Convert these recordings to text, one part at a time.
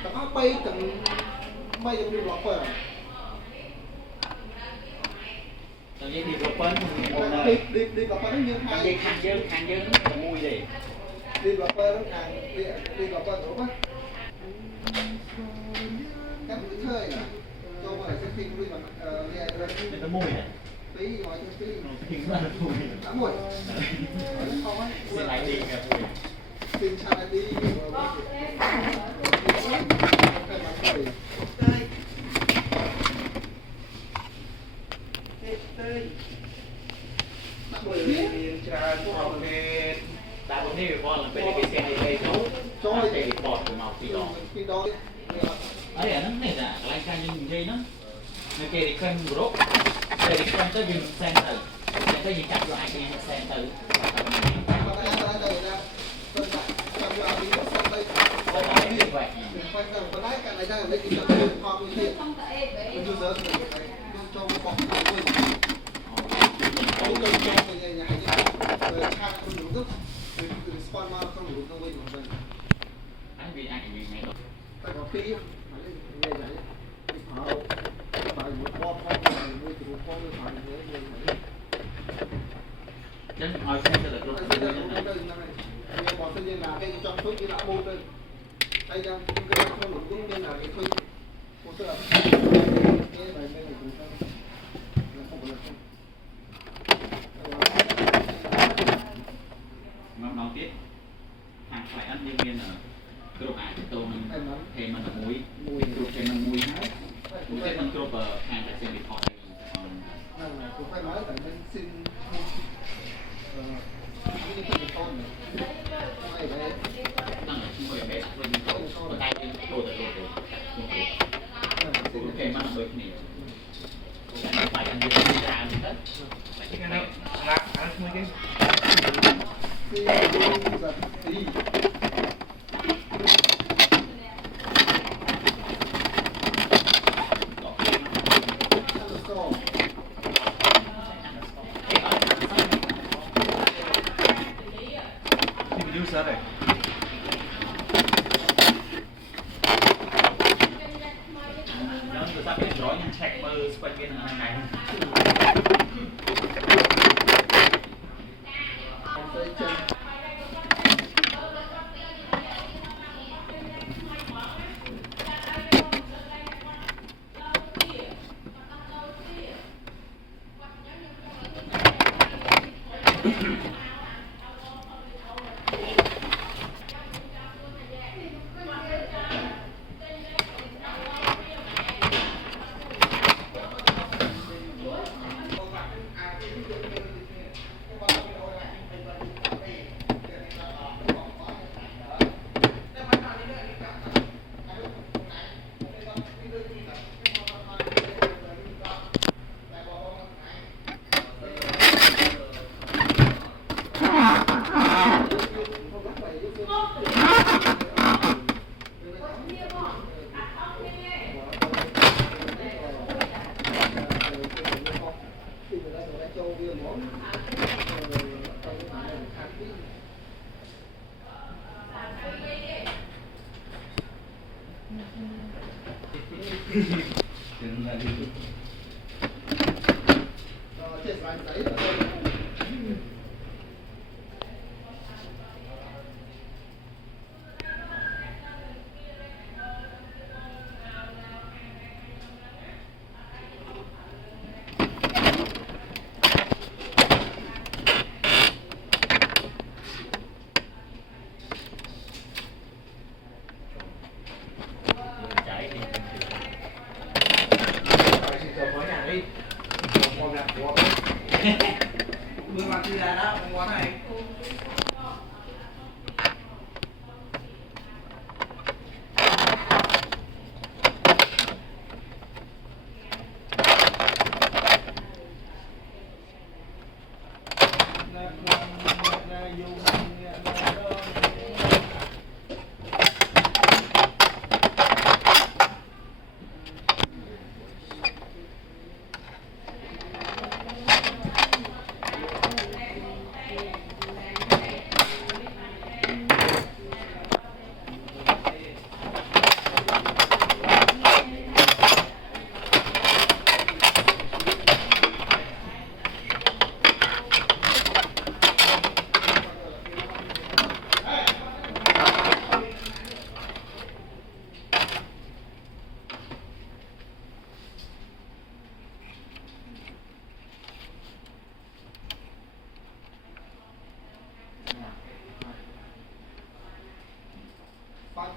แต่ก็ไปถึงไม่ยังดีกว่าเปิด Tao với developer nó đi vào nó như hai hàng dân nó mùi đi đi vào nó hàng đi vào đúng không cắm cái thơi à cho mà sẽ phim đi mà nên nó mùi này tí gọi cho tí phim nó mùi đã mùi không á sẽ lại đi kìa mùi phim xa đi đã có thể con là cái xe này đây nó chạy bọt của màu thì đó ấy là nó này là lại càng như vậy nó người kia thì khăn rốt đây thì khăn tới dừng sang từ để tới dừng chặt lại thì sang từ anh vì anh vì mẹ tại có khi mà lên về vậy thì họ phải một con nuôi từ con nuôi phải nhớ đến hỏi xem là được nhưng bọn tôi như là cái trong suốt như đã mua đây đây trong cái không đủ cũng như là cái thuê một tức là cái này cũng không được không nói tiếp hàng phải ăn nhân viên ở cột ải của tôi mình thêm mình là muối cột thêm mình muối hết cũng thêm mình cột ở hàng phải xem bị thọt cũng phải nói là mình xin những cái con này đấy năng là chúng tôi bé đặt lên có tay lên đồ cũng thêm mình đôi khi phải ăn được ra mình hết cái này lát ăn mấy cái thì Sao đây? Nó người ta phải nói những check mơ quay viên hàng ngày Hãy subscribe cho kênh Ghiền Mì Gõ để không bỏ lỡ những video hấp dẫn.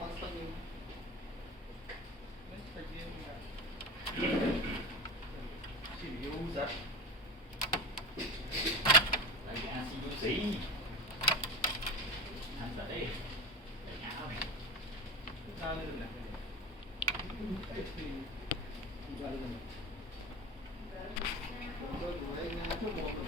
con sân như chỉ yêu rất là cái ăn yêu gì ăn ở đây để áo này ra lên này thì ra lên này tôi của anh thuốc bột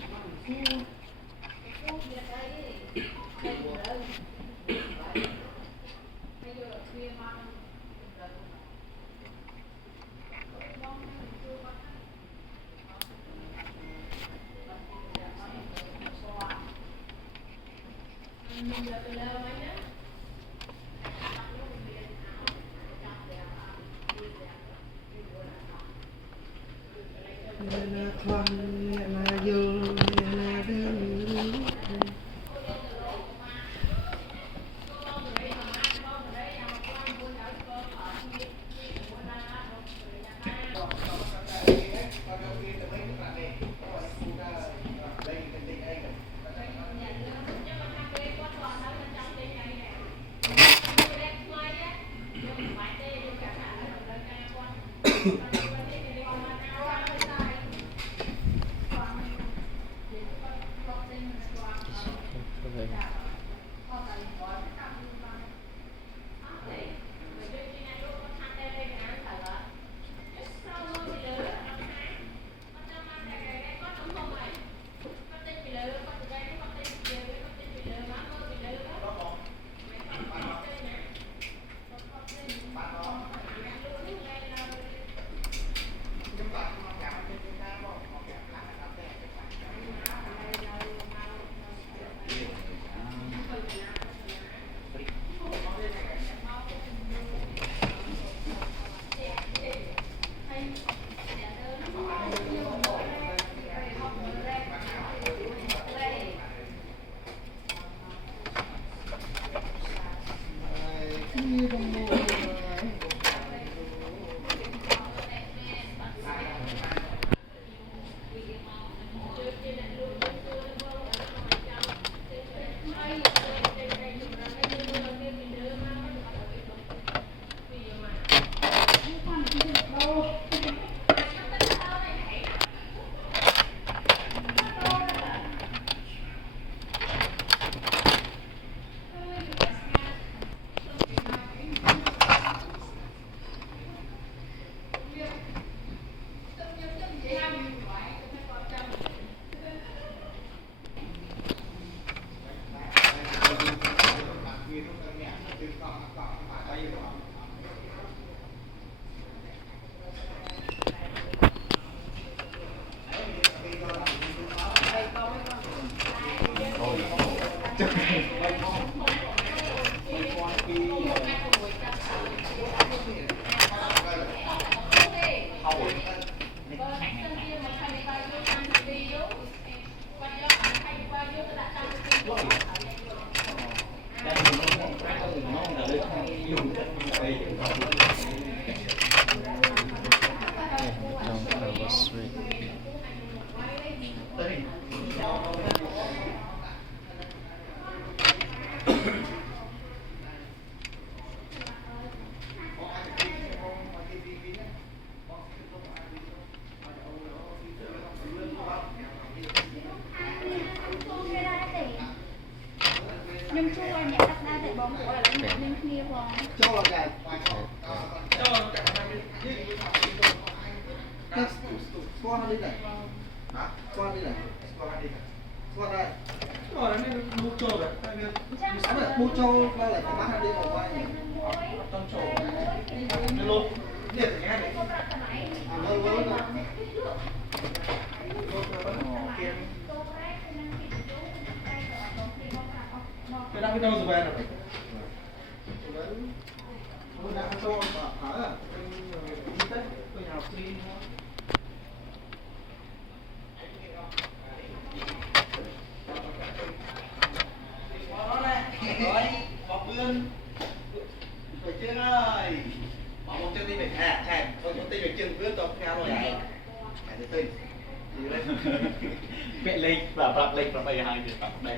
nhưng chua em đặt ra để bóng của là lên kia vào cho là cái con đi này con đi này con đây rồi nó mua trâu rồi sẵn rồi mua trâu ba lại phải bán đi vào quay trong trâu đi luôn nhiệt thì nghe đấy lâu lâu rồi cái đang cái đâu rồi về rồi tôi đang cho mà ở đi tết tôi nhà học đi đó này rồi bọc vươn phải chưa ơi bỏ một chân đi phải chạy thôi một tay phải chân vươn to cao rồi này cái thứ tư mẹ lên và bật lên và bây giờ hai người tập đây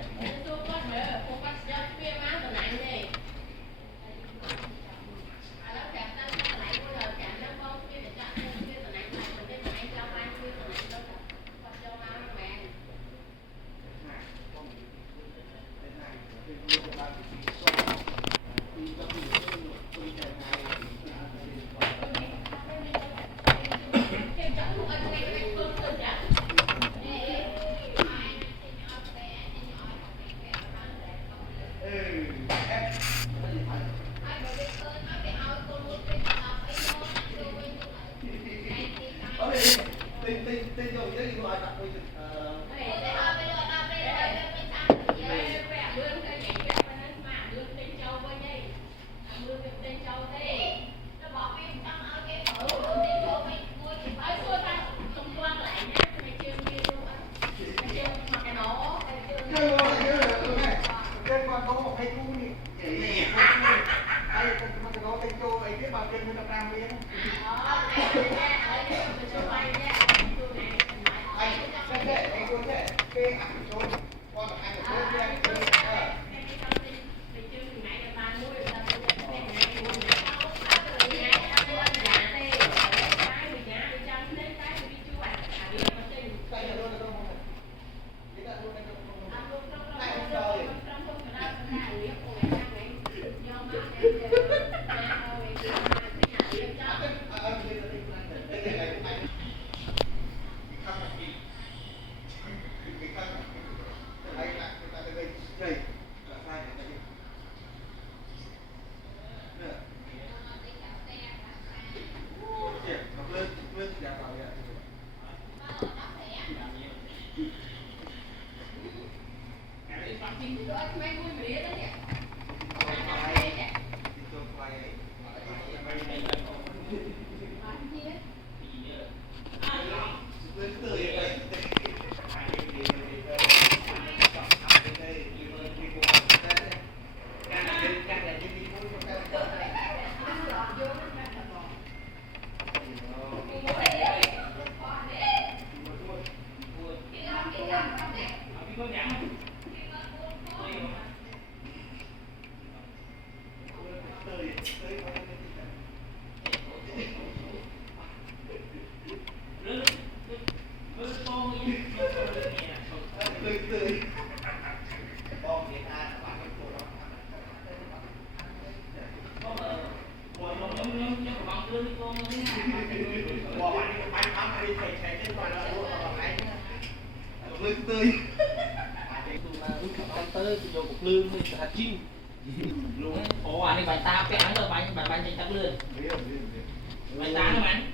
tới vô cục lương đi hạt chim luôn. Ủa anh đi bài ta cái ăn rồi bài trên tắc lương. Bài ta nó bạn.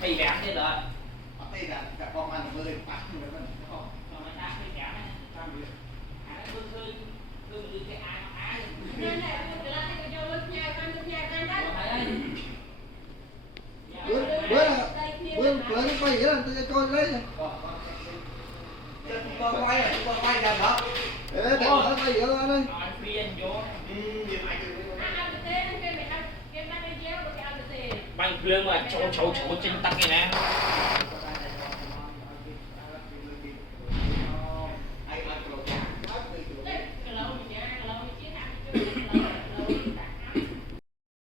Thì đẹp thế rồi. Đây là cả con ăn bơi bắt mình vẫn Còn bài ta cái đẹp này. Anh cứ cái ai mà á. bữa nó quay vậy là tôi coi đấy nè. Con quay ra đó. Để nó quay vậy đó đây. Anh phiên vô. Bánh lương mà cháu trên tắc này nè.